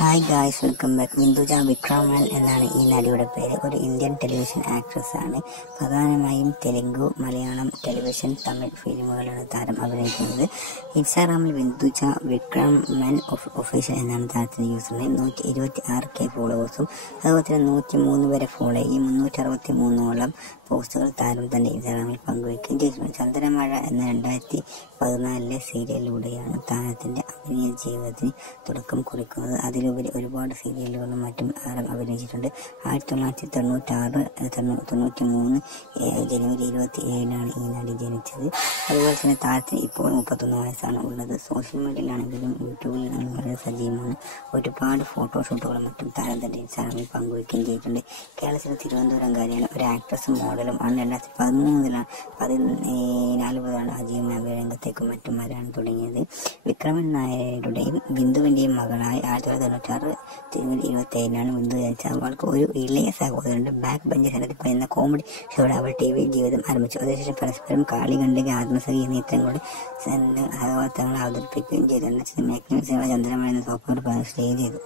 Hi guys, welcome back. Binduja Vikraman എന്നാണ് ഈ നടിയുടെ പേര്. ഒരു ഇന്ത്യൻ ടെലിവിഷൻ ആക്ട്രസ് ആണ്. പ്രധാനമായും തെലുങ്ക്, മലയാളം, ടെലിവിഷൻ, തമിഴ് ഫിലിമുകളിലാണ് താരം അഭിനയിക്കുന്നത്. ഇൻസ്റ്റാഗ്രാമിൽ ബിന്ദുജ വിക്രമൻ ഒഫീഷ്യൽ എന്നാണ് താരത്തിന്റെ യൂസർ നെയിം. 126K ഫോളോവേഴ്സും അതുപോലെ തന്നെ 103 വരെ ഫോളോ ചെയ്യും. 363ഓളം പോസ്റ്റുകൾ താരം തന്റെ ഇൻസ്റ്റാഗ്രാമിൽ പങ്കുവയ്ക്കുകയും ചെയ്തിട്ടുണ്ട്. ചന്ദ്രമഴ എന്ന 2014 സീരിയലിലൂടെയാണ് താരത്തിന്റെ അഭിനയ ജീവിതത്തിന് തുടക്കം കുറിക്കുന്നത്. അതിലുപരി ഒരുപാട് സീരിയലുകളും മറ്റും താരം അഭിനയിച്ചിട്ടുണ്ട്. 1993 ജനുവരി 27 ഈ നടി ജനിച്ചത്. അതുപോലെ തന്നെ താരത്തിന് ഇപ്പോൾ 31 വയസ്സാണ് ഉള്ളത്. സോഷ്യൽ മീഡിയയിലാണെങ്കിലും യൂട്യൂബിലാണെങ്കിലും വളരെ സജീവമാണ്. ഒരുപാട് ഫോട്ടോഷൂട്ടുകളും മറ്റും താരം തന്റെ ഇൻസ്റ്റാഗ്രാമിൽ പങ്കുവയ്ക്കുകയും ചെയ്തിട്ടുണ്ട്. കേരളത്തിലെ തിരുവനന്തപുരംകാരിയാണ്. ഒരു ആക്ട്രസും മോഡലും ആണ്. 2014 മുതലാണ് അജീവമായ അഭിനയരംഗത്തേക്കും മറ്റും വരാൻ തുടങ്ങിയത്. വിക്രമൻ നായരുടെയും ബിന്ദുവിന്റെയും മകളായി 1996 ജനുവരി 27 ബിന്ദു ജനിച്ചത്. അവൾക്ക് ഒരു ഇളയ സഹോദരനുണ്ട്. ബാക്ക് ബെഞ്ച് സെലക്ട് എന്ന കോമഡി ഷോയുടെ അവൾ TV ജീവിതം ആരംഭിച്ചു. അതിനുശേഷം പരസ്പരം കാളി കണ്ടെങ്കിൽ ആത്മസഖി എന്നീ ചിത്രങ്ങളുടെ കഥാപാത്രങ്ങൾ അവതരിപ്പിക്കുകയും ചെയ്തു. മേക്കിംഗ് സിനിമ ചന്ദ്രമഴ എന്ന സോപ്പ് സ്റ്റേ ചെയ്തു.